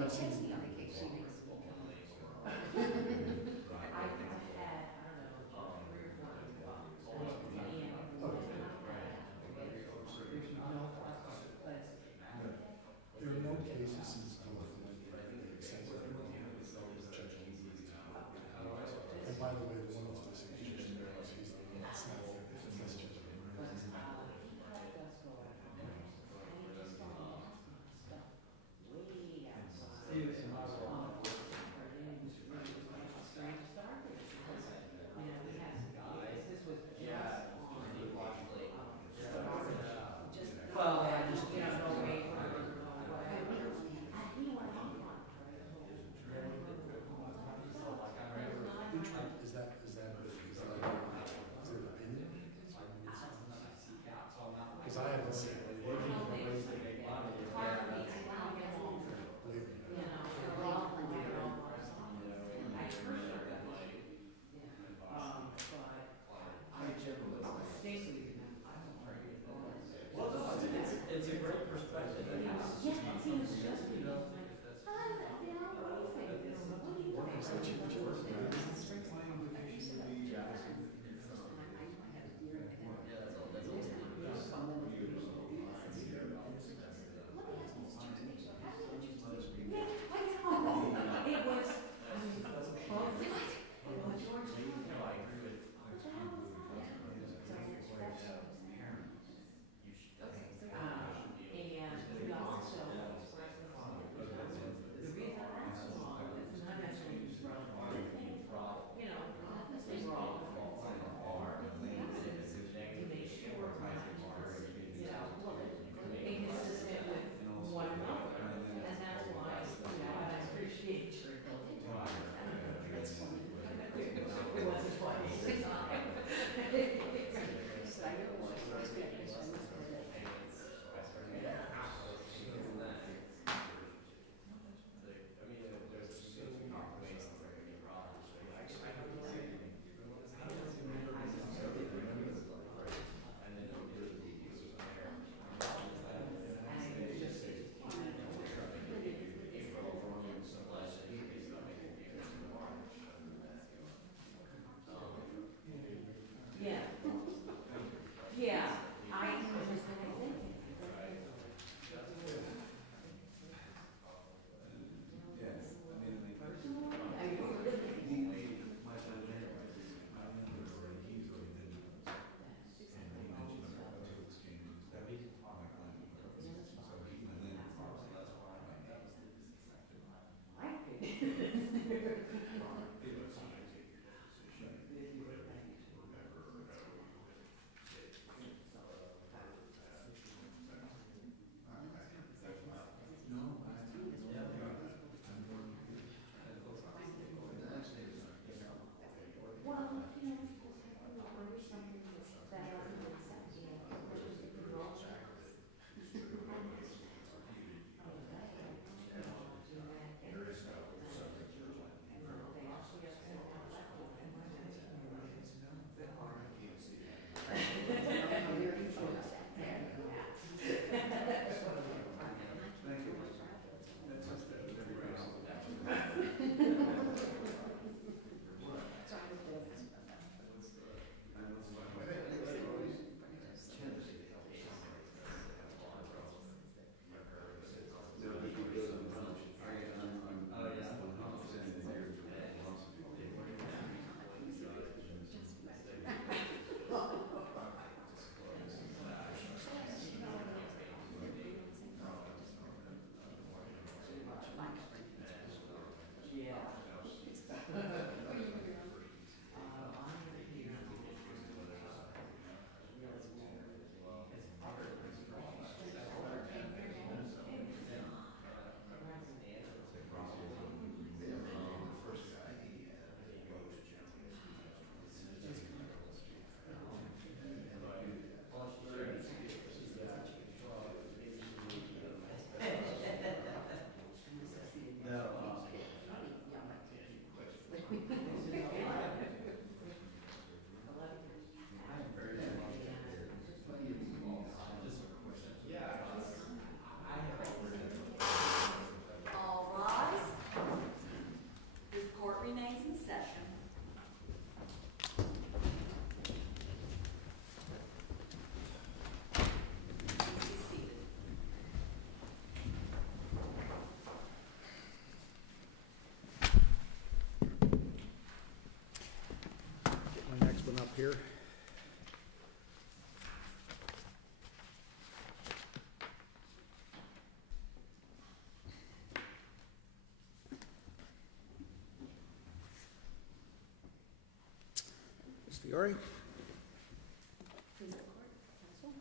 that takes seems. me on vacation. There are no cases since California that make sense. And by the way, the one that's missing is Judge Barrows. He's the one that's not that's Judge Barrows. Is there an opinion? Because I haven't seen it. It's a great perspective. Fiore. Please the court, counsel.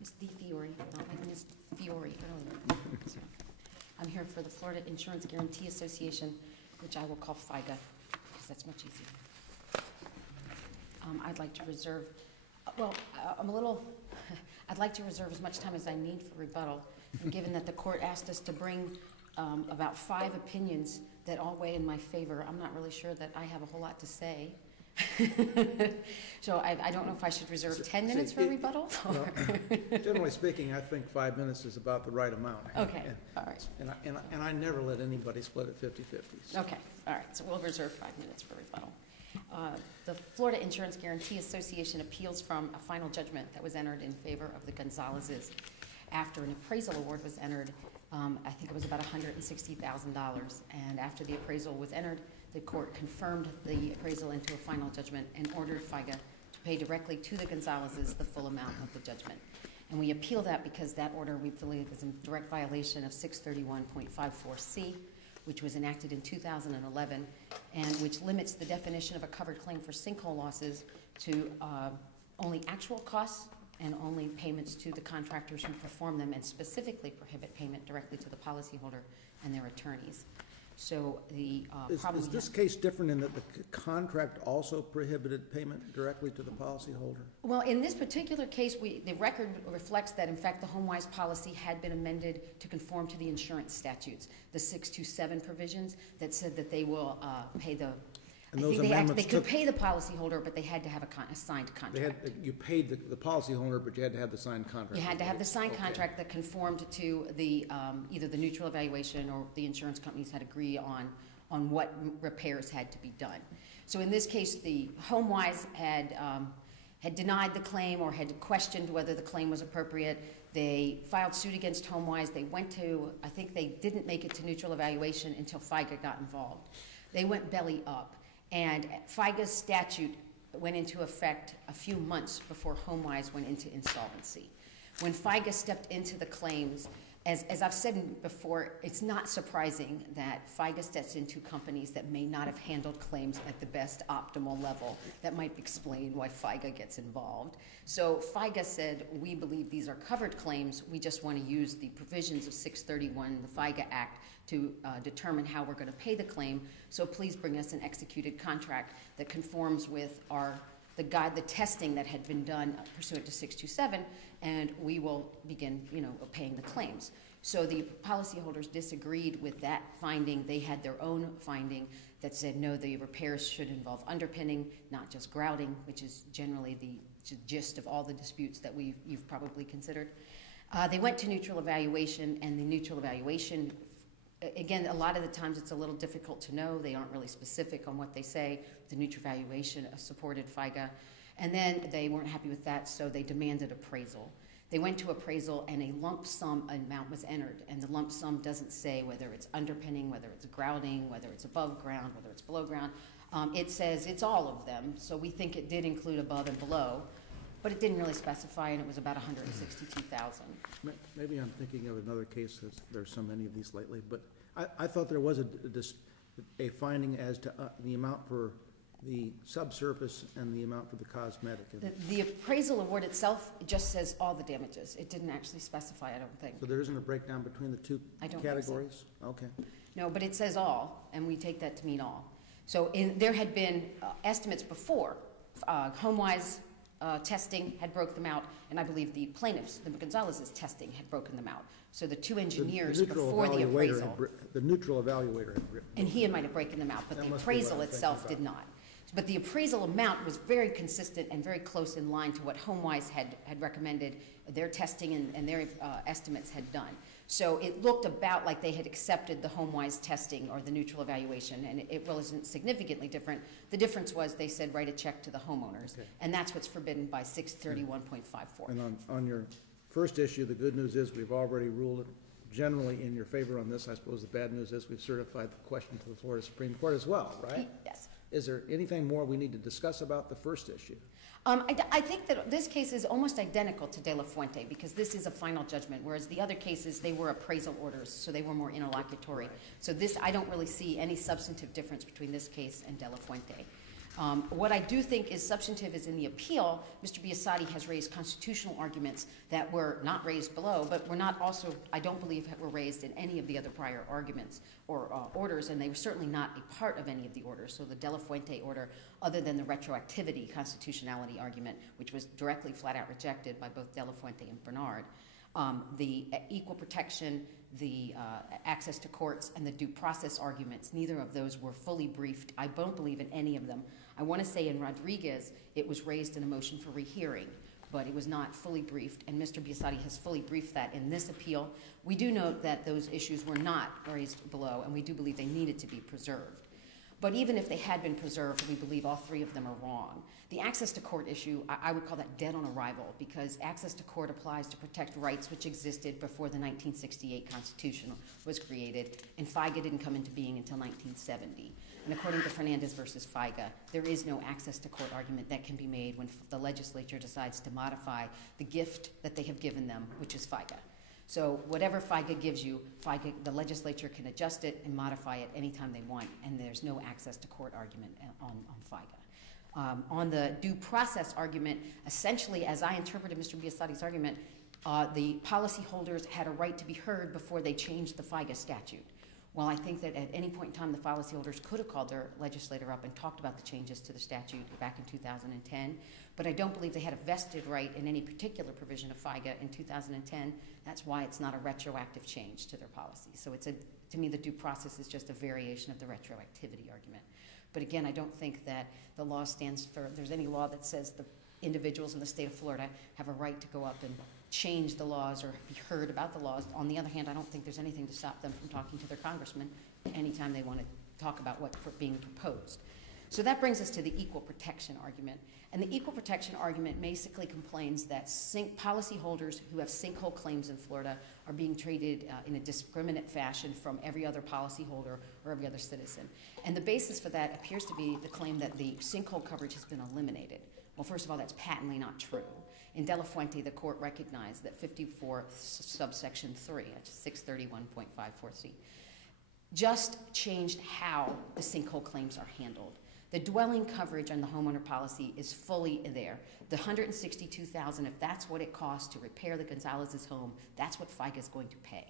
Ms. Fiore, not like Ms. Fiore earlier. So, I'm here for the Florida Insurance Guaranty Association, which I will call FIGA, because that's much easier. I'd like to reserve, I'd like to reserve as much time as I need for rebuttal. And given that the court asked us to bring about 5 opinions that all weigh in my favor, I'm not really sure that I have a whole lot to say. So I don't know if I should reserve 10 minutes for rebuttal? Well, generally speaking, I think 5 minutes is about the right amount. Okay, all right. And I never let anybody split it 50-50. So. Okay, all right, so we'll reserve 5 minutes for rebuttal. The Florida Insurance Guaranty Association appeals from a final judgment that was entered in favor of the Gonzalezes after an appraisal award was entered. I think it was about $160,000, and after the appraisal was entered, the court confirmed the appraisal into a final judgment and ordered FIGA to pay directly to the Gonzalezes the full amount of the judgment. And we appeal that because that order, we believe, is in direct violation of 631.54C, which was enacted in 2011, and which limits the definition of a covered claim for sinkhole losses to only actual costs and only payments to the contractors who perform them, and specifically prohibit payment directly to the policyholder and their attorneys. So the problem is this case different in that the contract also prohibited payment directly to the policyholder? Well, in this particular case, the record reflects that, in fact, the HomeWise policy had been amended to conform to the insurance statutes, the 627 provisions that said that they will pay the. And I think they could pay the policyholder, but they had to have a signed contract. You paid the policyholder, but you had to have the signed contract. You had to have the signed contract that conformed to the either the neutral evaluation or the insurance companies had agreed on what repairs had to be done. So in this case, the HomeWise had denied the claim or had questioned whether the claim was appropriate. They filed suit against HomeWise. They went to, I think they didn't make it to neutral evaluation until FIGA got involved. They went belly up. And FIGA's statute went into effect a few months before HomeWise went into insolvency. When FIGA stepped into the claims, as I've said before, it's not surprising that FIGA steps into companies that may not have handled claims at the best optimal level. That might explain why FIGA gets involved. So FIGA said, we believe these are covered claims. We just want to use the provisions of 631, the FIGA Act, to determine how we're going to pay the claim. So please bring us an executed contract that conforms with the testing that had been done pursuant to 627, and we will begin, paying the claims. So the policyholders disagreed with that finding. They had their own finding that said, no, the repairs should involve underpinning, not just grouting, which is generally the gist of all the disputes that you've probably considered. They went to neutral evaluation, and the neutral evaluation, again, a lot of the times it's a little difficult to know. They aren't really specific on what they say. The neutral evaluation supported FIGA. And then they weren't happy with that, so they demanded appraisal. They went to appraisal, and a lump sum amount was entered. And the lump sum doesn't say whether it's underpinning, whether it's grouting, whether it's above ground, whether it's below ground. It says it's all of them, so we think it did include above and below. But it didn't really specify, and it was about $162,000. Maybe I'm thinking of another case, because there's so many of these lately, but I thought there was a finding as to the amount for the subsurface and the amount for the cosmetic. The appraisal award itself just says all the damages. It didn't actually specify, I don't think. So there isn't a breakdown between the two categories? So. Okay. No, but it says all, and we take that to mean all. So there had been estimates before. HomeWise testing had broke them out, and I believe the plaintiffs, the Gonzalez's testing, had broken them out. So the two engineers before the appraisal. The neutral evaluator had and he might have broken them out, but the appraisal itself did not. But the appraisal amount was very consistent and very close in line to what HomeWise had recommended their testing and their estimates had done. So it looked about like they had accepted the HomeWise testing or the neutral evaluation, and it wasn't significantly different. The difference was they said write a check to the homeowners, and that's what's forbidden by 631.54. And on your first issue, the good news is we've already ruled it generally in your favor on this. I suppose the bad news is we've certified the question to the Florida Supreme Court as well, right? Yes. Is there anything more we need to discuss about the first issue? I think that this case is almost identical to De La Fuente because this is a final judgment, whereas the other cases, they were appraisal orders, so they were more interlocutory. Right. So this, I don't really see any substantive difference between this case and De La Fuente. What I do think is substantive is in the appeal, Mr. Biasotti has raised constitutional arguments that were not raised below, but were not also, I don't believe, were raised in any of the other prior arguments or orders, and they were certainly not a part of any of the orders. So the De La Fuente order, other than the retroactivity constitutionality argument, which was directly flat out rejected by both De La Fuente and Bernard, the equal protection, the access to courts, and the due process arguments, neither of those were fully briefed. I don't believe in any of them. I want to say in Rodriguez, it was raised in a motion for rehearing, but it was not fully briefed, and Mr. Biasotti has fully briefed that in this appeal. We do note that those issues were not raised below, and we do believe they needed to be preserved. But even if they had been preserved, we believe all three of them are wrong. The access to court issue, I would call that dead on arrival, because access to court applies to protect rights which existed before the 1968 Constitution was created, and FIGA didn't come into being until 1970. And according to Fernandez versus FIGA, there is no access to court argument that can be made when the legislature decides to modify the gift that they have given them, which is FIGA. So whatever FIGA gives you, the legislature can adjust it and modify it anytime they want, and there's no access to court argument on FIGA. On the due process argument, essentially, as I interpreted Mr. Biasotti's argument, the policyholders had a right to be heard before they changed the FIGA statute. Well, I think that at any point in time, the policyholders could have called their legislator up and talked about the changes to the statute back in 2010, but I don't believe they had a vested right in any particular provision of FIGA in 2010. That's why it's not a retroactive change to their policy. So it's to me, the due process is just a variation of the retroactivity argument. But again, I don't think that the law stands for, there's any law that says the individuals in the state of Florida have a right to go up and change the laws or be heard about the laws. On the other hand, I don't think there's anything to stop them from talking to their congressman anytime they want to talk about what's being proposed. So that brings us to the equal protection argument. And the equal protection argument basically complains that policyholders who have sinkhole claims in Florida are being treated in a discriminate fashion from every other policyholder or every other citizen. And the basis for that appears to be the claim that the sinkhole coverage has been eliminated. Well, first of all, that's patently not true. In De La Fuente, the court recognized that 54 subsection 3, that's 631.54C, just changed how the sinkhole claims are handled. The dwelling coverage on the homeowner policy is fully there. The $162,000, if that's what it costs to repair the Gonzalez's home, that's what FIGA is going to pay.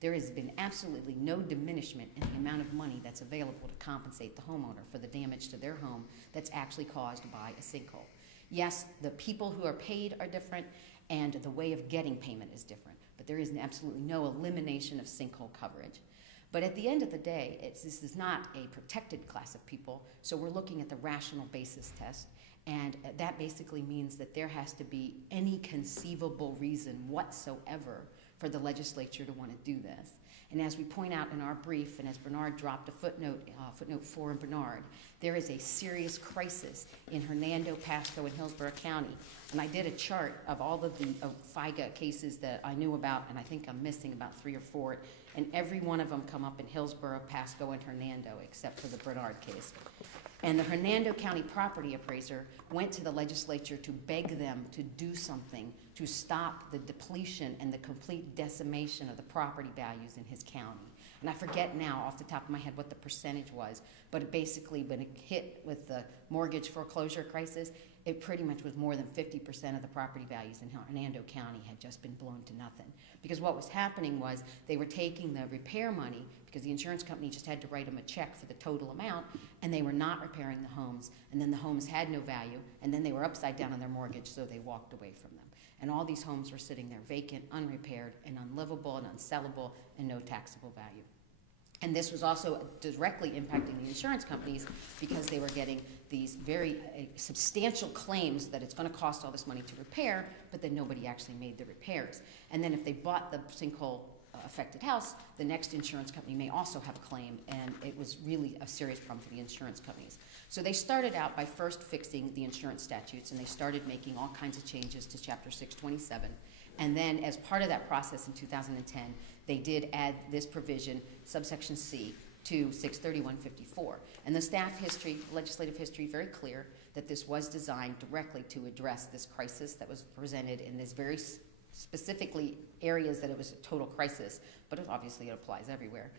There has been absolutely no diminishment in the amount of money that's available to compensate the homeowner for the damage to their home that's actually caused by a sinkhole. Yes, the people who are paid are different, and the way of getting payment is different, but there is absolutely no elimination of sinkhole coverage. But at the end of the day, this is not a protected class of people, so we're looking at the rational basis test, and that basically means that there has to be any conceivable reason whatsoever for the legislature to want to do this. And as we point out in our brief, and as Bernard dropped a footnote, footnote 4 in Bernard, there is a serious crisis in Hernando, Pasco, and Hillsborough County. And I did a chart of all of the FIGA cases that I knew about, and I think I'm missing about 3 or 4, and every one of them come up in Hillsborough, Pasco, and Hernando, except for the Bernard case. And the Hernando County property appraiser went to the legislature to beg them to do something to stop the depletion and the complete decimation of the property values in his county. And I forget now off the top of my head what the percentage was, but it basically, when it hit with the mortgage foreclosure crisis, it pretty much was more than 50% of the property values in Hernando County had just been blown to nothing. Because what was happening was they were taking the repair money, because the insurance company just had to write them a check for the total amount, and they were not repairing the homes, and then the homes had no value, and then they were upside down on their mortgage, so they walked away from them. And all these homes were sitting there vacant, unrepaired, and unlivable and unsellable, and no taxable value. And this was also directly impacting the insurance companies because they were getting these very substantial claims that it's going to cost all this money to repair, but then nobody actually made the repairs. And then if they bought the sinkhole affected house, the next insurance company may also have a claim, and it was really a serious problem for the insurance companies. So they started out by first fixing the insurance statutes, and they started making all kinds of changes to Chapter 627. And then as part of that process in 2010, they did add this provision, subsection C, to 631.54. And the staff history, legislative history, very clear that this was designed directly to address this crisis that was presented in this very specifically areas that it was a total crisis, but obviously it applies everywhere,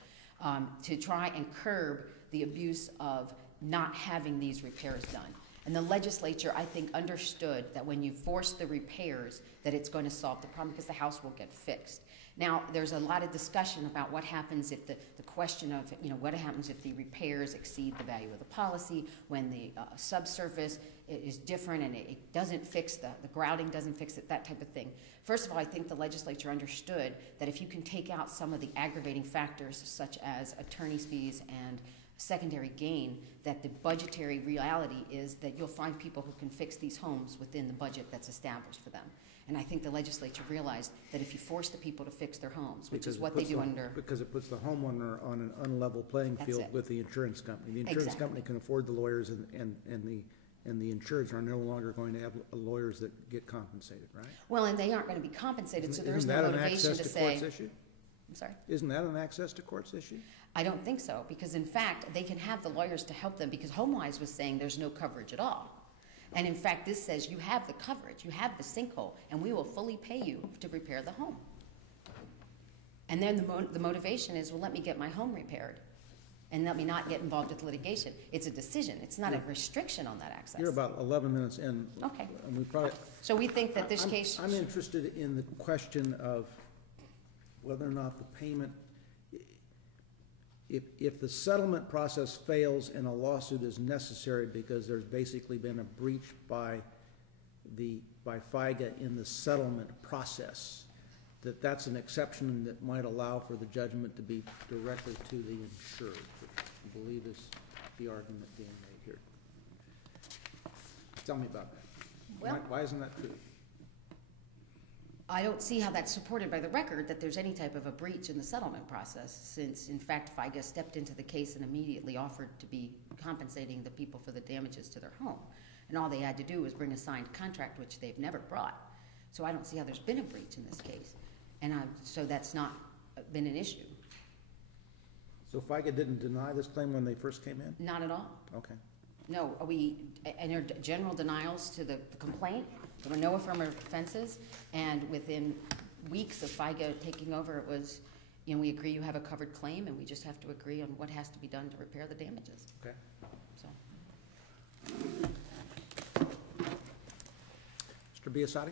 to try and curb the abuse of not having these repairs done. And the legislature, I think, understood that when you force the repairs, that it's going to solve the problem because the house will get fixed. Now, there's a lot of discussion about what happens if the question of, what happens if the repairs exceed the value of the policy, when the subsurface is different and it doesn't fix the grouting doesn't fix it, that type of thing. First of all, I think the legislature understood that if you can take out some of the aggravating factors, such as attorney's fees and secondary gain, that the budgetary reality is that you'll find people who can fix these homes within the budget that's established for them. And I think the legislature realized that if you force the people to fix their homes, which is what they do under... Because it puts the homeowner on an unlevel playing field with the insurance company. The insurance company can afford the lawyers, and the insureds are no longer going to have lawyers that get compensated, right? Well, and they aren't going to be compensated, so there's no motivation to say... I'm sorry? Isn't that an access to courts issue? I don't think so, because in fact, they can have the lawyers to help them, because HomeWise was saying there's no coverage at all. And in fact, this says you have the coverage, you have the sinkhole, and we will fully pay you to repair the home. And then the motivation is, well, let me get my home repaired, and let me not get involved with litigation. It's a decision. It's not a restriction on that access. You're about 11 minutes in. Okay. And we probably, so we think that this case... I'm interested in the question of whether or not the payment, if the settlement process fails and a lawsuit is necessary because there's basically been a breach by FIGA in the settlement process, that's an exception that might allow for the judgment to be directly to the insured, which I believe is the argument being made here. Tell me about that. Well, why isn't that true? I don't see how that's supported by the record, that there's any type of a breach in the settlement process, since, in fact, FIGA stepped into the case and immediately offered to be compensating the people for the damages to their home. And all they had to do was bring a signed contract, which they've never brought. So I don't see how there's been a breach in this case. And so that's not been an issue. So FIGA didn't deny this claim when they first came in? Not at all. Okay. No, and there are general denials to the complaint. There were no affirmative defenses, and within weeks of FIGA taking over, it was, we agree you have a covered claim, and we just have to agree on what has to be done to repair the damages. Okay. So. Mr. Biasotti?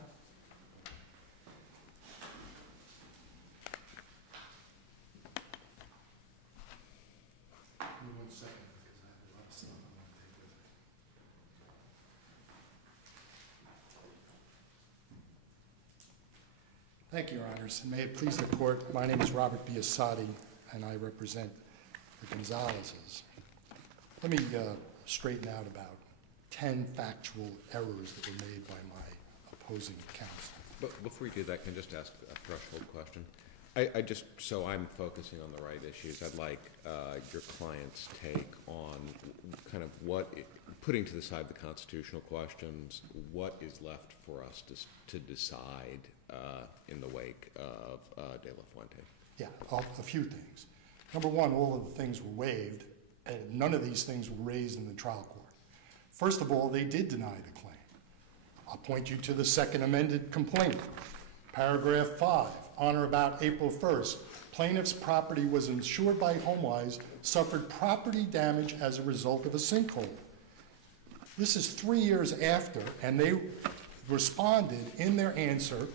Thank you, Your Honors. And may it please the Court, my name is Robert Biasotti, and I represent the Gonzalezes. Let me straighten out about 10 factual errors that were made by my opposing counsel. But before you do that, can I just ask a threshold question? I just, so I'm focusing on the right issues, I'd like your client's take on kind of what, putting to the side the constitutional questions, what is left for us to decide in the wake of De La Fuente? Yeah, a few things. Number one, all of the things were waived, and none of these things were raised in the trial court. First of all, they did deny the claim. I'll point you to the second amended complaint. Paragraph 5, on or about April 1st, plaintiff's property was insured by HomeWise, suffered property damage as a result of a sinkhole. This is 3 years after, and they responded in their answer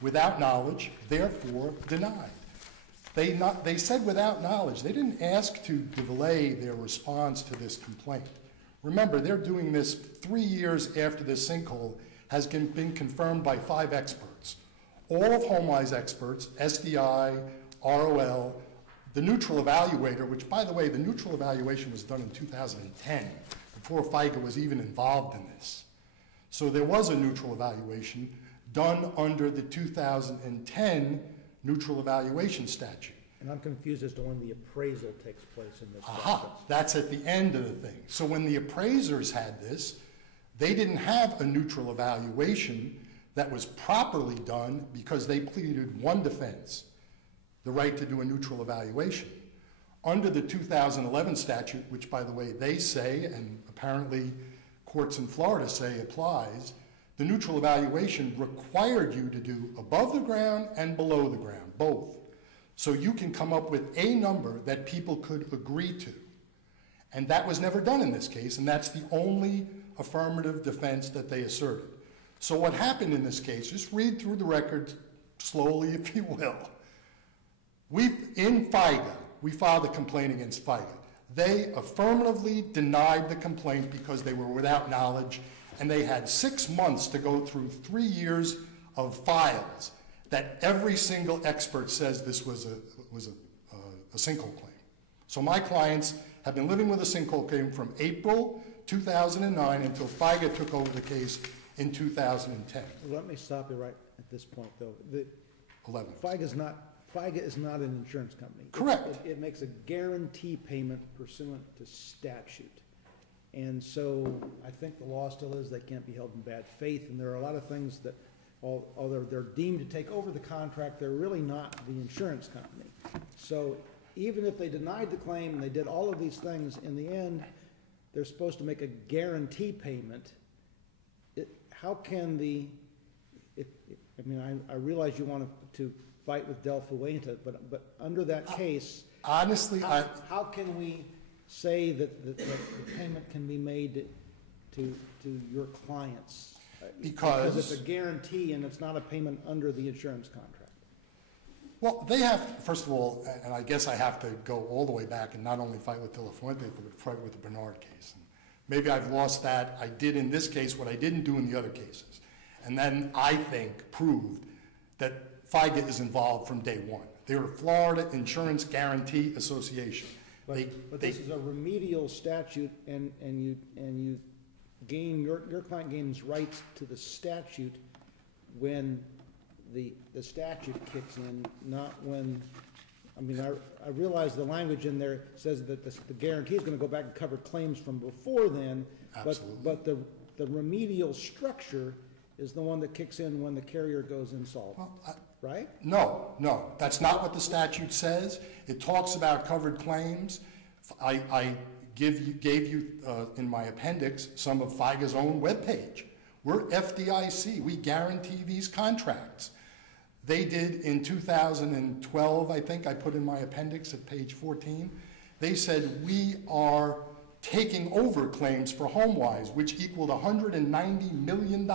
without knowledge, therefore denied. They said without knowledge. They didn't ask to delay their response to this complaint. Remember, they're doing this 3 years after this sinkhole has been confirmed by 5 experts. All of HomeWise experts, SDI, ROL, the neutral evaluator, which, by the way, the neutral evaluation was done in 2010, before FIGA was even involved in this. So there was a neutral evaluation done under the 2010 neutral evaluation statute. And I'm confused as to when the appraisal takes place in this process. Aha, that's at the end of the thing. So when the appraisers had this, they didn't have a neutral evaluation that was properly done because they pleaded one defense, the right to do a neutral evaluation. Under the 2011 statute, which, by the way, they say, and apparently courts in Florida say applies, the neutral evaluation required you to do above the ground and below the ground, both. So you can come up with a number that people could agree to. And that was never done in this case, and that's the only affirmative defense that they asserted. So what happened in this case, just read through the records slowly, if you will. In FIGA, we filed a complaint against FIGA. They affirmatively denied the complaint because they were without knowledge, and they had 6 months to go through 3 years of files that every single expert says this was a sinkhole claim. So my clients have been living with a sinkhole claim from April 2009 until FIGA took over the case in 2010. Let me stop you right at this point, though. 11. FIGA is not an insurance company. Correct. It makes a guarantee payment pursuant to statute. And so I think the law still is they can't be held in bad faith, and there are a lot of things that, although they're deemed to take over the contract, they're really not the insurance company. So even if they denied the claim and they did all of these things, in the end, they're supposed to make a guarantee payment. How can I realize you want to fight with Del Fuente, but under that case, honestly, how can we say that the payment can be made to your clients? Because it's a guarantee and it's not a payment under the insurance contract. Well, they have, first of all, and I guess I have to go all the way back and not only fight with De La Fuente, but fight with the Bernard case. And maybe I've lost that. I did in this case what I didn't do in the other cases. And then I think proved that FIGA is involved from day one. They're a Florida Insurance Guaranty Association. But this is a remedial statute, and you gain, your client gains rights to the statute when the statute kicks in, not when, I realize the language in there says that the guarantee is going to go back and cover claims from before then. Absolutely. But the remedial structure is the one that kicks in when the carrier goes insolvent, right? No, that's not what the statute says. It talks about covered claims. I gave you in my appendix some of FIGA's own webpage. We're FDIC. We guarantee these contracts. They did in 2012, I think I put in my appendix at page 14. They said we are taking over claims for HomeWise, which equaled $190 million.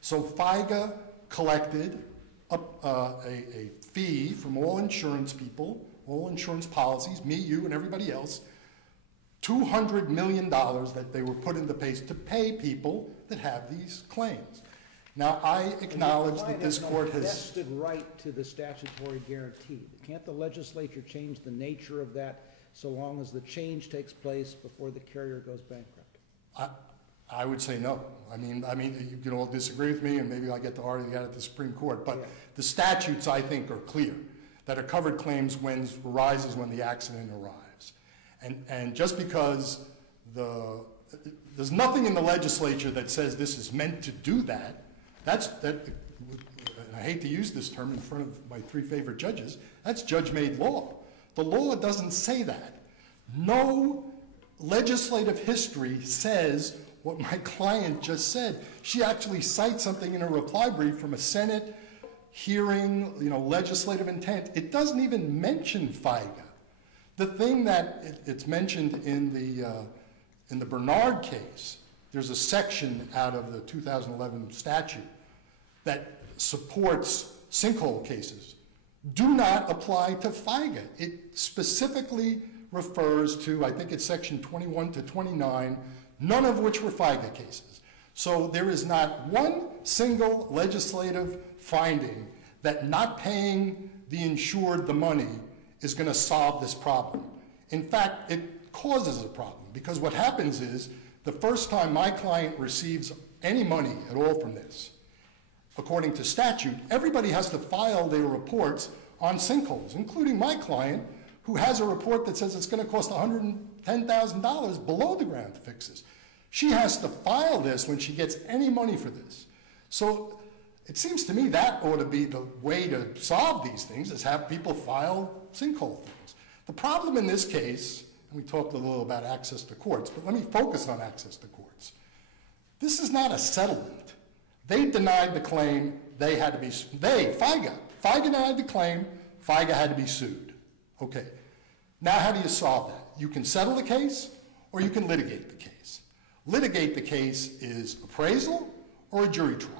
So FIGA collected a fee from all insurance people, all insurance policies, me, you, and everybody else, $200 million that they were put into place to pay people that have these claims. Now, I acknowledge that this court has... vested right to the statutory guarantee. Can't the legislature change the nature of that so long as the change takes place before the carrier goes bankrupt? I would say no. I mean, you can all disagree with me, and maybe I'll get to argue that at the Supreme Court, but the statutes, I think, are clear, that a covered claims arises when the accident arrives. And just because there's nothing in the legislature that says this is meant to do that, and I hate to use this term in front of my three favorite judges, that's judge-made law. The law doesn't say that. No legislative history says what my client just said. She actually cites something in her reply brief from a Senate hearing, legislative intent. It doesn't even mention FIGA. The thing that it's mentioned in the Bernard case, there's a section out of the 2011 statute that supports sinkhole cases. Do not apply to FIGA. It specifically refers to, I think it's section 21 to 29, none of which were FIGA cases. So there is not one single legislative finding that not paying the insured the money is going to solve this problem. In fact, it causes a problem, because what happens is the first time my client receives any money at all from this, according to statute, everybody has to file their reports on sinkholes, including my client, who has a report that says it's going to cost $110,000 below the ground to fix this. She has to file this when she gets any money for this. So it seems to me that ought to be the way to solve these things, is have people file sinkhole things. The problem in this case, and we talked a little about access to courts, but let me focus on access to courts. This is not a settlement. They denied the claim, FIGA denied the claim, FIGA had to be sued. Okay, now how do you solve that? You can settle the case, or you can litigate the case. Litigate the case is appraisal or a jury trial.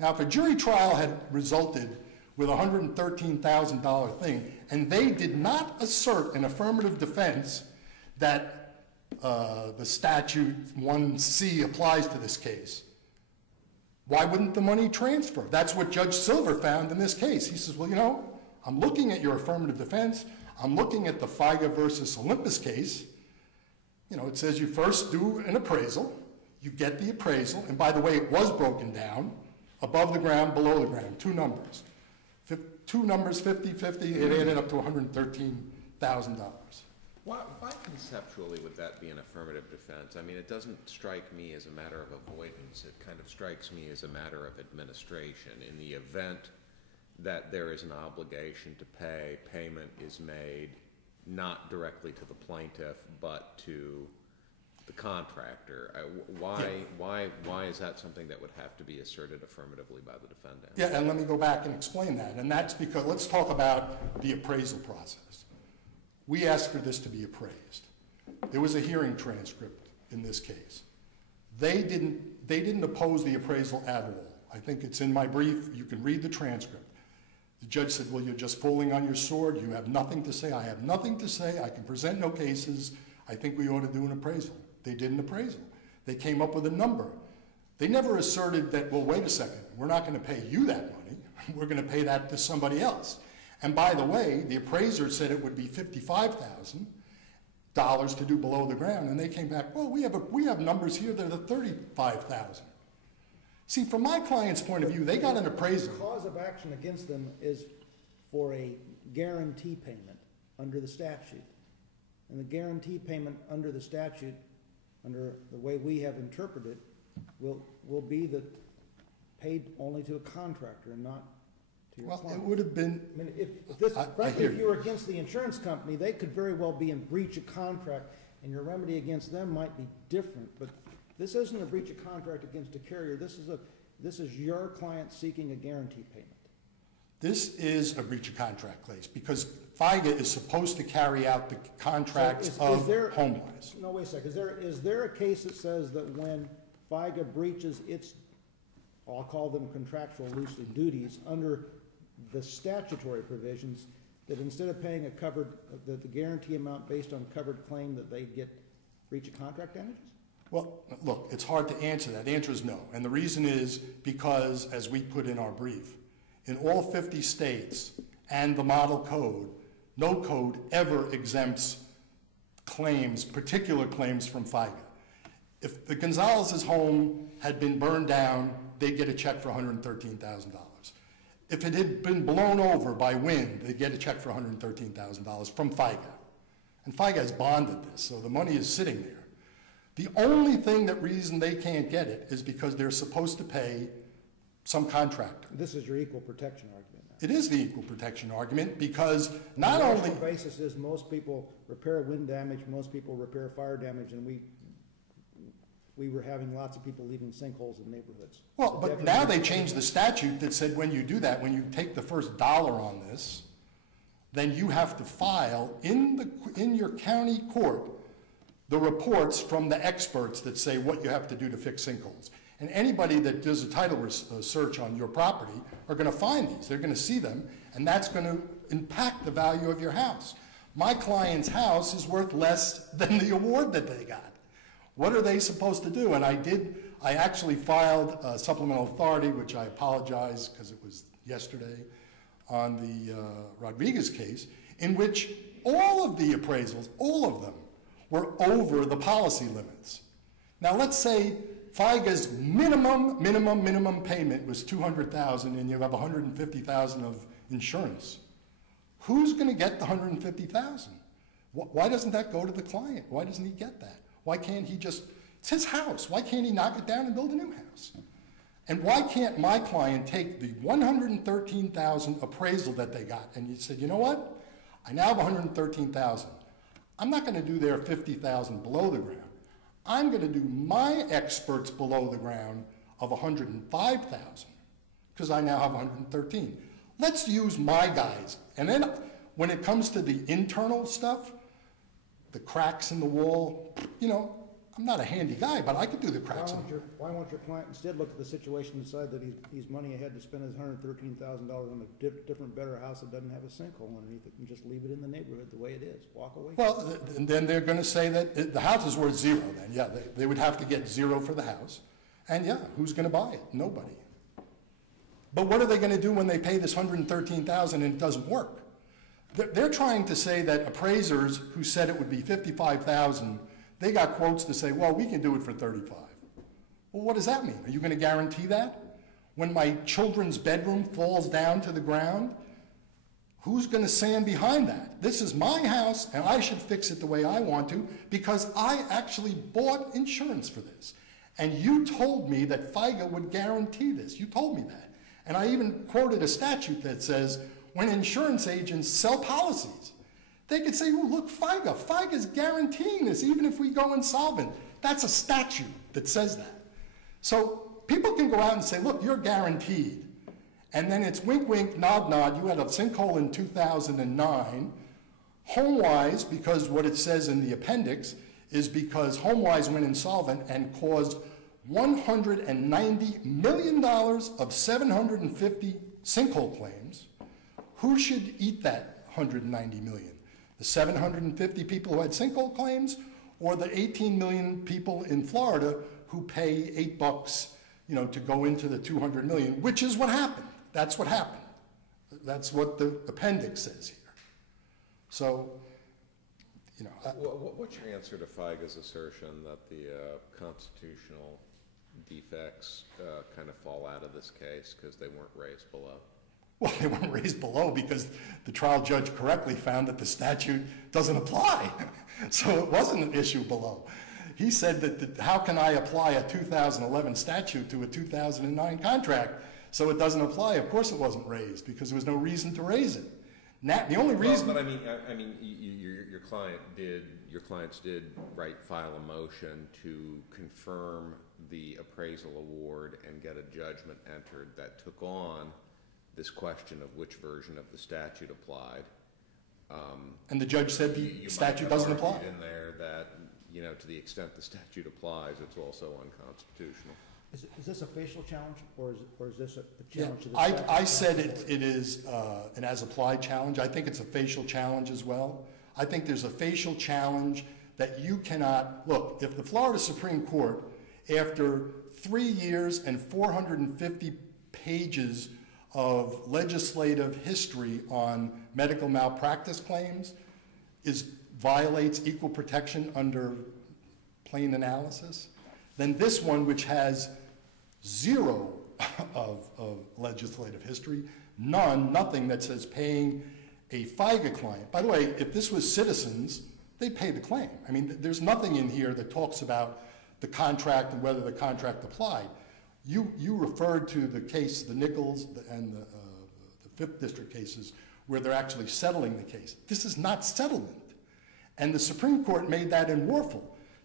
Now, if a jury trial had resulted with a $113,000 thing, and they did not assert an affirmative defense that the statute 1C applies to this case, why wouldn't the money transfer? That's what Judge Silver found in this case. He says, well, you know, I'm looking at your affirmative defense. I'm looking at the FIGA versus Olympus case. You know, it says you first do an appraisal. You get the appraisal. And by the way, it was broken down, above the ground, below the ground, two numbers. Two numbers, 50-50, it added up to $113,000. Why conceptually would that be an affirmative defense? I mean, it doesn't strike me as a matter of avoidance. It kind of strikes me as a matter of administration. In the event that there is an obligation to pay, payment is made not directly to the plaintiff, but to the contractor. Why is that something that would have to be asserted affirmatively by the defendant? Yeah, and let me go back and explain that. And that's because, let's talk about the appraisal process. We asked for this to be appraised. There was a hearing transcript in this case. They didn't oppose the appraisal at all. I think it's in my brief. You can read the transcript. The judge said, well, you're just falling on your sword. You have nothing to say. I have nothing to say. I can present no cases. I think we ought to do an appraisal. They did an appraisal. They came up with a number. They never asserted that, well, wait a second, we're not going to pay you that money. We're going to pay that to somebody else. And by the way, the appraiser said it would be $55,000 to do below the ground, and they came back, well, we have numbers here that are $35,000. See, from my client's point of view, they got an appraisal. The cause of action against them is for a guarantee payment under the statute. And the guarantee payment under the statute, under the way we have interpreted, will be that paid only to a contractor and not to your client. Well, it would have been. I mean, if you were against the insurance company, they could very well be in breach of contract, and your remedy against them might be different. But this isn't a breach of contract against a carrier. This is your client seeking a guarantee payment. This is a breach of contract case because FIGA is supposed to carry out the contracts of homeowners. No, wait a second. Is there a case that says that when FIGA breaches its, I'll call them contractual loosely duties, under the statutory provisions, that instead of paying the guarantee amount based on covered claim, that they get breach of contract damages? Well, look, it's hard to answer that. The answer is no. And the reason is because, as we put in our brief, in all 50 states and the model code, no code ever exempts claims, particular claims from FIGA. If the Gonzalez's home had been burned down, they'd get a check for $113,000. If it had been blown over by wind, they'd get a check for $113,000 from FIGA. And FIGA has bonded this, so the money is sitting there. The only reason they can't get it is because they're supposed to pay some contractor. This is your equal protection argument now. It is the equal protection argument because not only... The basis is most people repair wind damage, most people repair fire damage, and we were having lots of people leaving sinkholes in neighborhoods. Well, but now they changed the statute that said when you do that, when you take the first dollar on this, then you have to file in your county court the reports from the experts that say what you have to do to fix sinkholes. And anybody that does a title search on your property are going to find these. They're going to see them, and that's going to impact the value of your house. My client's house is worth less than the award that they got. What are they supposed to do? And I actually filed a supplemental authority, which I apologize because it was yesterday, on the Rodriguez case, in which all of the appraisals, all of them, were over the policy limits. Now let's say FIGA's minimum payment was $200,000 and you have $150,000 of insurance. Who's going to get the $150,000? Why doesn't that go to the client? Why doesn't he get that? Why can't he just, it's his house. Why can't he knock it down and build a new house? And why can't my client take the $113,000 appraisal that they got and you said, you know what? I now have $113,000. I'm not going to do their $50,000 below the ground. I'm going to do my experts below the ground of $105,000 because I now have $113,000. Let's use my guys. And then when it comes to the internal stuff, the cracks in the wall, you know, I'm not a handy guy, but I could do the cracks in the wall. Why won't your client instead look at the situation and decide that he's money ahead to spend his $113,000 on a different, better house that doesn't have a sinkhole underneath it, and just leave it in the neighborhood the way it is, walk away? Well, and then they're going to say that the house is worth zero then. Yeah, they would have to get zero for the house. And yeah, who's going to buy it? Nobody. But what are they going to do when they pay this $113,000 and it doesn't work? They're trying to say that appraisers who said it would be $55,000, they got quotes to say, well, we can do it for $35,000. Well, what does that mean? Are you going to guarantee that? When my children's bedroom falls down to the ground, who's going to stand behind that? This is my house, and I should fix it the way I want to because I actually bought insurance for this. And you told me that FIGA would guarantee this. You told me that. And I even quoted a statute that says when insurance agents sell policies, they could say, oh, look, FIGA's guaranteeing this even if we go insolvent. That's a statute that says that. So people can go out and say, look, you're guaranteed. And then it's wink, wink, nod, nod. You had a sinkhole in 2009. HomeWise, because what it says in the appendix is because HomeWise went insolvent and caused $190 million of 750 sinkhole claims. Who should eat that $190 million? The 750 people who had sinkhole claims, or the 18 million people in Florida who pay $8, you know, to go into the 200 million, which is what happened. That's what happened. That's what the appendix says here. So, you know. What's your answer to FIGA's assertion that the constitutional defects kind of fall out of this case because they weren't raised below? Well, they weren't raised below because the trial judge correctly found that the statute doesn't apply. So it wasn't an issue below. He said that how can I apply a 2011 statute to a 2009 contract so it doesn't apply? Of course it wasn't raised because there was no reason to raise it. Now, the only reason. Well, but I mean, your clients did file a motion to confirm the appraisal award and get a judgment entered that took on this question of which version of the statute applied. And the judge said the statute doesn't apply. In there that, you know, to the extent the statute applies, it's also unconstitutional. Is this a facial challenge, or is this a challenge to the I statute? said it is an as-applied challenge. I think it's a facial challenge as well. I think there's a facial challenge that you cannot, look, if the Florida Supreme Court, after 3 years and 450 pages of legislative history on medical malpractice claims violates equal protection under plain analysis, then this one, which has zero of legislative history, nothing that says paying a FIGA client. By the way, if this was Citizens, they'd pay the claim. I mean, there's nothing in here that talks about the contract and whether the contract applied. You referred to the case, the Nichols and the 5th District cases, where they're actually settling the case. This is not settlement. And the Supreme Court made that in Warfel.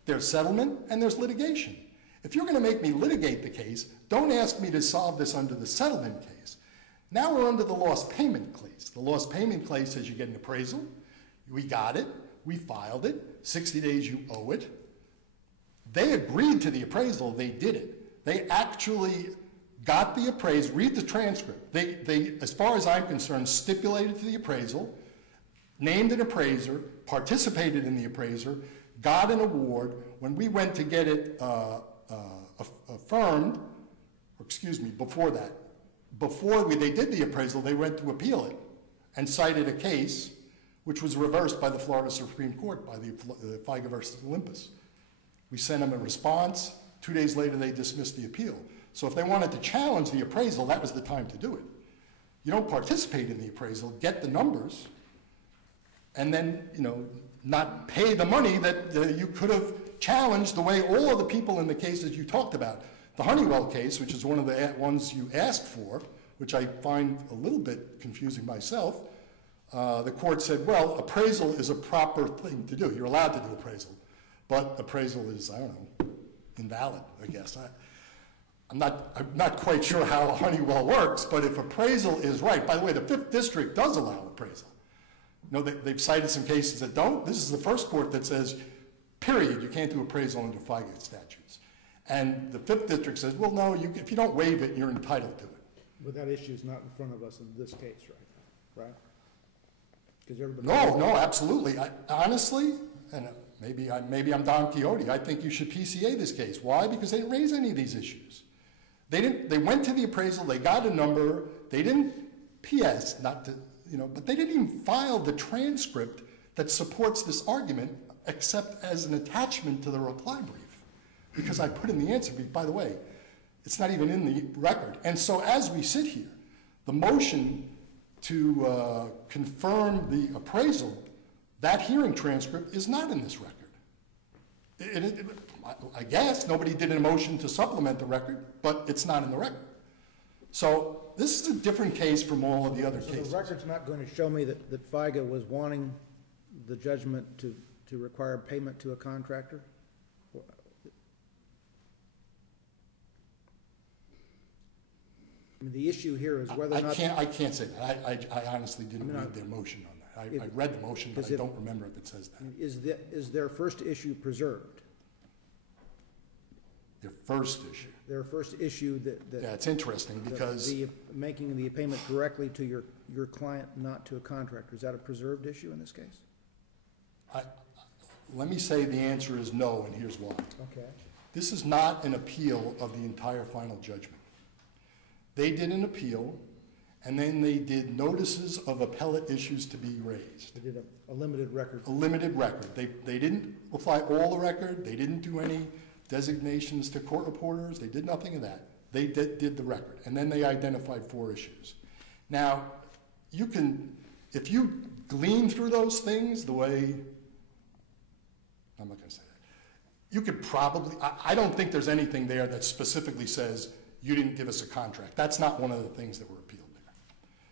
There's settlement and there's litigation. If you're going to make me litigate the case, don't ask me to solve this under the settlement case. Now we're under the lost payment case. The lost payment case says you get an appraisal. We got it. We filed it. 60 days you owe it. They agreed to the appraisal. They did it. They actually got the appraisal. Read the transcript. They, as far as I'm concerned, stipulated to the appraisal, named an appraiser, participated in the appraiser, got an award. When we went to get it affirmed, or excuse me, before that, they did the appraisal, they went to appeal it and cited a case which was reversed by the Florida Supreme Court, by the FIGA versus Olympus. We sent them a response. 2 days later, they dismissed the appeal. So if they wanted to challenge the appraisal, that was the time to do it. You don't participate in the appraisal, get the numbers, and then, you know, not pay the money that you could have challenged the way all of the people in the cases you talked about. The Honeywell case, which is one of the ones you asked for, which I find a little bit confusing myself, the court said, well, appraisal is a proper thing to do. You're allowed to do appraisal. But appraisal is, I don't know, invalid, I guess. I'm not quite sure how Honeywell works, but if appraisal is right, by the way, the 5th District does allow appraisal. No, they've cited some cases that don't. This is the first court that says, period, you can't do appraisal under FIGA statutes. And the Fifth District says, well, no, if you don't waive it, you're entitled to it. But that issue is not in front of us in this case right now, right? Because everybody. No, absolutely. Honestly, and maybe I'm Don Quixote, I think you should PCA this case. Why? Because they didn't raise any of these issues. They went to the appraisal, they got a number, they didn't PS, not to, but they didn't even file the transcript that supports this argument except as an attachment to the reply brief. Because I put in the answer brief, by the way, it's not even in the record. And so as we sit here, the motion to confirm the appraisal, that hearing transcript is not in this record. I guess nobody did a motion to supplement the record, but it's not in the record. So this is a different case from all of the other cases. So the record's not going to show me that FIGA was wanting the judgment to require payment to a contractor? I mean, the issue here is whether or not. I can't say that. I honestly didn't read their motion on that. I read the motion, but I don't remember if it says that. Is their first issue preserved? Their first issue. Their first issue that. Yeah, it's interesting because. Making the payment directly to your client, not to a contractor. Is that a preserved issue in this case? Let me say the answer is no, and here's why. Okay. This is not an appeal of the entire final judgment. They did an appeal, and then they did notices of appellate issues to be raised. They did a limited record. A limited record. They didn't apply all the record. They didn't do any designations to court reporters. They did nothing of that. They did the record, and then they identified 4 issues. Now, if you glean through those things the way, I'm not going to say that, you could probably, I don't think there's anything there that specifically says you didn't give us a contract. That's not one of the things that were appealed there.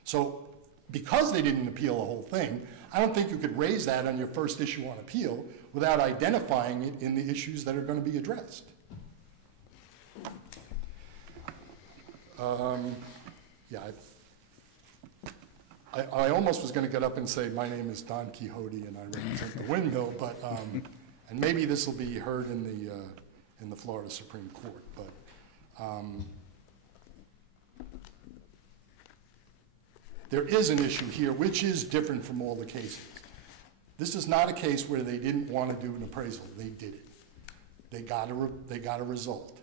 So because they didn't appeal the whole thing, I don't think you could raise that on your first issue on appeal without identifying it in the issues that are going to be addressed. Yeah, I almost was going to get up and say my name is Don Quixote and I represent the windmill, but and maybe this will be heard in the Florida Supreme Court, but there is an issue here which is different from all the cases. This is not a case where they didn't want to do an appraisal. They did it. They got a result.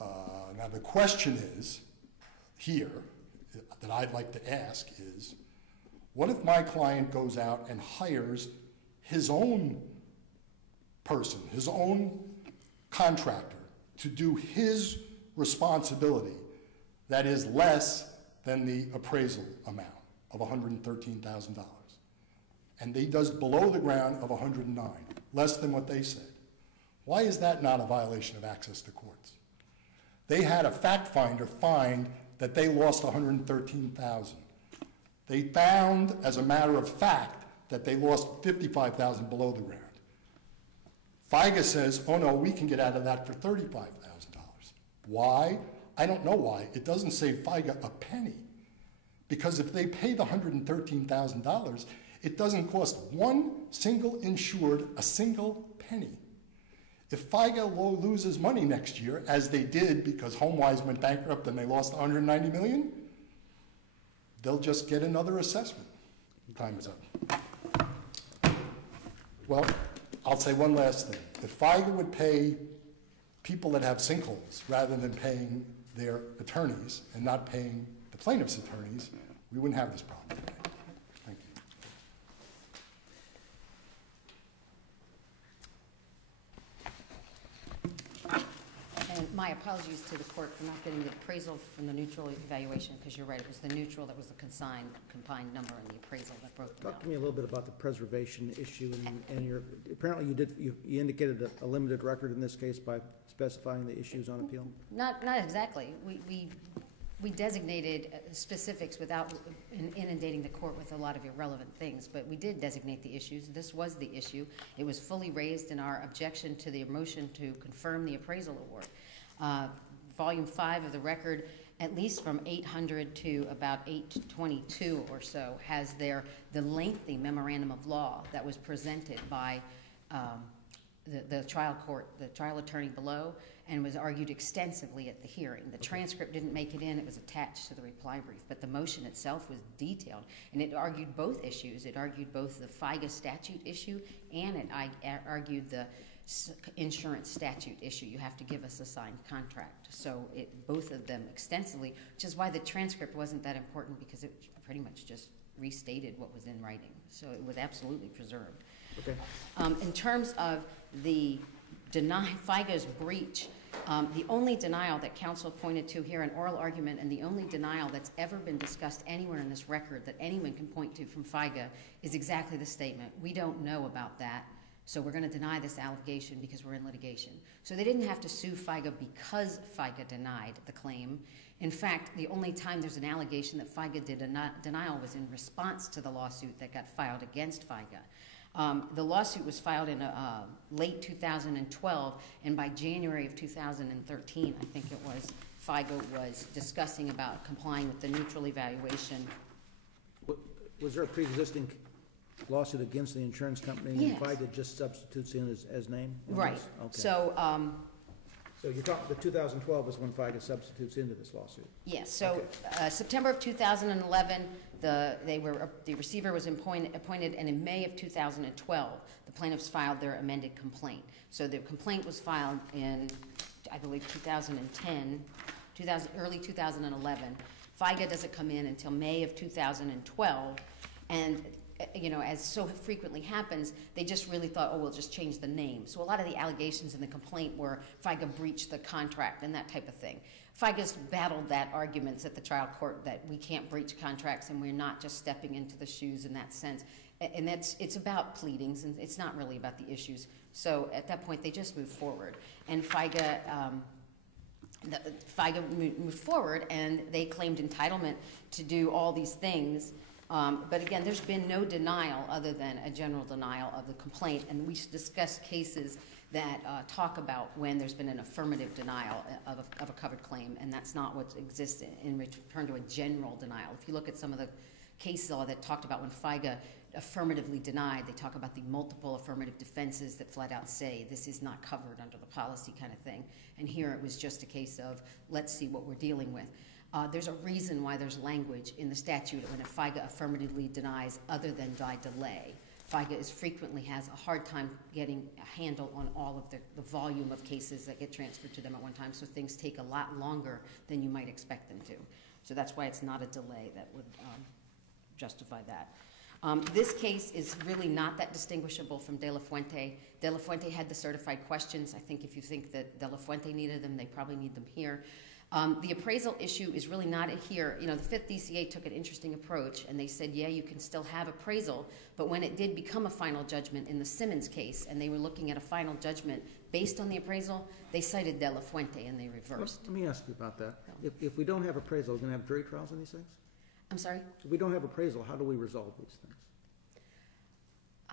Now the question is here that I'd like to ask is, what if my client goes out and hires his own person, his own contractor, to do his responsibility that is less than the appraisal amount of $113,000. And he does below the ground of 109, less than what they said. Why is that not a violation of access to courts? They had a fact finder find that they lost $113,000. They found, as a matter of fact, that they lost $55,000 below the ground. FIGA says, oh no, we can get out of that for $35,000. Why? I don't know why. It doesn't save FIGA a penny. Because if they pay the $113,000, it doesn't cost one single insured a single penny. If FIGA loses money next year, as they did because HomeWise went bankrupt and they lost $190 million, they'll just get another assessment. Time is up. Well, I'll say one last thing. If FIGA would pay people that have sinkholes rather than paying their attorneys and not paying the plaintiff's attorneys, we wouldn't have this problem today. Thank you. And my apologies to the court for not getting the appraisal from the neutral evaluation, because you're right, it was the neutral that was the combined number in the appraisal that broke them out. Talk to me a little bit about the preservation issue, and your, apparently you indicated a limited record in this case by specifying the issues on appeal? Not exactly. We designated specifics without inundating the court with a lot of irrelevant things, but we did designate the issues. This was the issue. It was fully raised in our objection to the motion to confirm the appraisal award. Volume 5 of the record at least from 800 to about 822 or so, has the lengthy memorandum of law that was presented by the trial court, the trial attorney below, and was argued extensively at the hearing. The transcript didn't make it in. It was attached to the reply brief. But the motion itself was detailed, and it argued both issues. It argued both the FIGA statute issue, and it argued the insurance statute issue. You have to give us a signed contract. So both of them extensively, which is why the transcript wasn't that important, because it pretty much just restated what was in writing. So it was absolutely preserved. Okay. In terms of the FIGA's breach, the only denial that counsel pointed to here in oral argument, and the only denial that's ever been discussed anywhere in this record that anyone can point to from FIGA, is exactly the statement: we don't know about that, so we're going to deny this allegation because we're in litigation. So they didn't have to sue FIGA because FIGA denied the claim. In fact, the only time there's an allegation that FIGA did a denial was in response to the lawsuit that got filed against FIGA. The lawsuit was filed in late 2012, and by January of 2013, I think it was, FIGA was discussing about complying with the neutral evaluation. Was there a pre-existing lawsuit against the insurance company? Yes. And FIGA just substitutes in as name? Right. Okay. So, So you're talking, the 2012 is when FIGA substitutes into this lawsuit? yes, so September of 2011, the receiver was appointed, and in May of 2012, the plaintiffs filed their amended complaint. So the complaint was filed in, I believe, 2010, early 2011. FIGA doesn't come in until May of 2012, and as so frequently happens, they just really thought, oh, we'll just change the name. So a lot of the allegations in the complaint were FIGA breached the contract and that type of thing. FIGA's battled that arguments at the trial court that we can't breach contracts and we're not just stepping into the shoes in that sense. And it's about pleadings, and it's not really about the issues. So at that point, they just moved forward. And FIGA moved forward, and they claimed entitlement to do all these things. But again, there's been no denial other than a general denial of the complaint, and we discussed cases that talk about when there's been an affirmative denial of a covered claim, and that's not what exists in return to a general denial. If you look at some of the case law that talked about when FIGA affirmatively denied, they talk about the multiple affirmative defenses that flat out say this is not covered under the policy kind of thing. And here it was just a case of let's see what we're dealing with. There's a reason why there's language in the statute when a FIGA affirmatively denies other than by delay. FIGA frequently has a hard time getting a handle on all of the volume of cases that get transferred to them at one time, so things take a lot longer than you might expect them to. So that's why it's not a delay that would justify that. This case is really not that distinguishable from De La Fuente. De La Fuente had the certified questions. I think if you think that De La Fuente needed them, they probably need them here. The appraisal issue is really not here. The Fifth DCA took an interesting approach, and they said, yeah, you can still have appraisal, but when it did become a final judgment in the Simmons case, and they were looking at a final judgment based on the appraisal, they cited De La Fuente, and they reversed. Let me ask you about that. If we don't have appraisal, are we going to have jury trials on these things? I'm sorry? If we don't have appraisal, how do we resolve these things?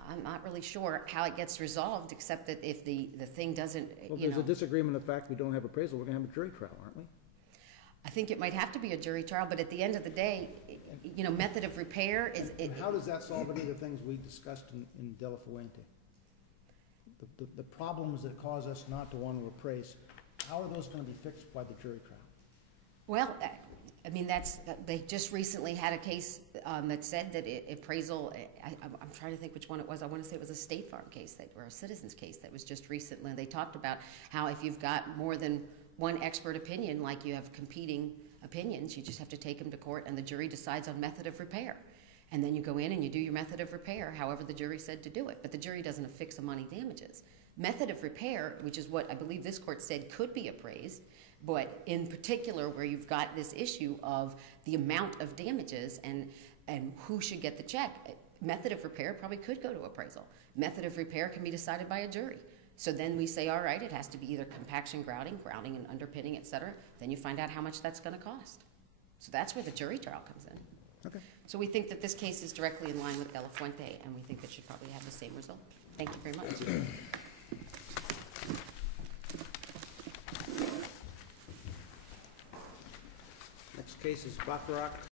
I'm not really sure how it gets resolved, except that if the thing doesn't, Well, there's a disagreement of the fact we don't have appraisal, we're going to have a jury trial, aren't we? I think it might have to be a jury trial, but at the end of the day, method of repair is... And how does that solve any of the things we discussed in De La Fuente? The problems that cause us not to want to appraise, how are those going to be fixed by the jury trial? Well, they just recently had a case that said that appraisal, I'm trying to think which one it was. I want to say it was a State Farm case or a Citizens case that was just recently. They talked about how if you've got more than one expert opinion, like you have competing opinions, you just have to take them to court and the jury decides on method of repair. And then you go in and you do your method of repair, however the jury said to do it. But the jury doesn't affix the money damages. Method of repair, which is what I believe this court said could be appraised, but in particular where you've got this issue of the amount of damages and who should get the check, method of repair probably could go to appraisal. Method of repair can be decided by a jury. So then we say, all right, it has to be either compaction grounding and underpinning, et cetera. Then you find out how much that's going to cost. So that's where the jury trial comes in. Okay. So we think that this case is directly in line with De La Fuente, and we think it should probably have the same result. Thank you very much. case is Bacharach